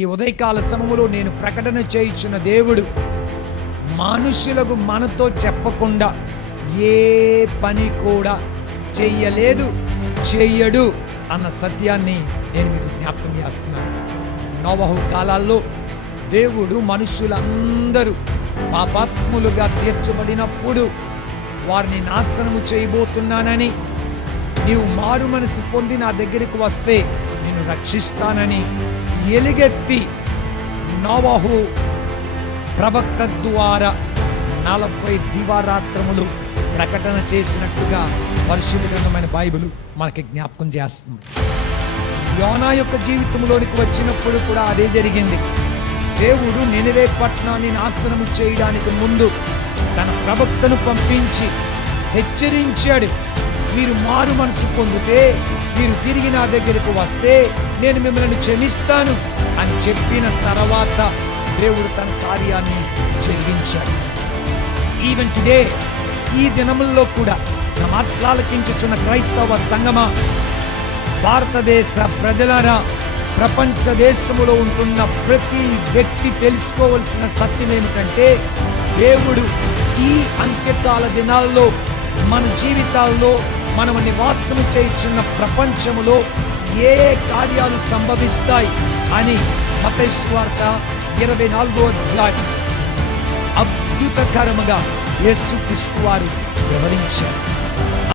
ఈ ఉదయకాల సమములో నేను ప్రకటన చేయుచున్న దేవుడు మనుషులకు మనతో చెప్పకుండా ఏ పని కూడా చెయ్యలేదు, చెయ్యడు అన్న సత్యాన్ని నేను మీకు జ్ఞాపకం చేస్తున్నాను. నోవహు కాలాల్లో దేవుడు మనుషులందరూ పాపాత్ములుగా తీర్చబడినప్పుడు వారిని నాశనము చేయబోతున్నానని, నీవు మారు మనసు పొంది నా దగ్గరికి వస్తే నేను రక్షిస్తానని ఎలుగెత్తి నోవహు ప్రవక్త ద్వారా 40 దివారాత్రములు ప్రకటన చేసినట్టుగా పరిశుద్ధ గ్రంథమైన బైబిల్ మనకి జ్ఞాపకం చేస్తుంది. యోనా యొక్క జీవితంలోనికి వచ్చినప్పుడు కూడా అదే జరిగింది. దేవుడు నినవే పట్టణాన్ని నాశనము చేయడానికి ముందు తన ప్రవక్తను పంపించి హెచ్చరించాడు. మీరు మారు మనసు పొందితే, మీరు తిరిగి నా దగ్గరకు వస్తే నేను మిమ్మల్ని క్షమిస్తాను అని చెప్పిన తర్వాత దేవుడు తన కార్యాన్ని జరిగించాడు. ఈవెన్ టుడే, ఈ దినముల్లో కూడా నా మాట్లాలకించుచున్న క్రైస్తవ సంగమా, భారతదేశ ప్రజలారా, ప్రపంచ దేశములో ఉంటున్న ప్రతి వ్యక్తి తెలుసుకోవలసిన సత్యం ఏమిటంటే, దేవుడు ఈ అంత్యకాల దినాల్లో మన జీవితాల్లో మనం నివాసము చేయుచున్న ప్రపంచములో ఏ కార్యాలు సంభవిస్తాయి అని మత్తయి సువార్త 24వ అధ్యాయం అద్భుతకరముగా యేసుక్రీస్తు వారు వివరించారు.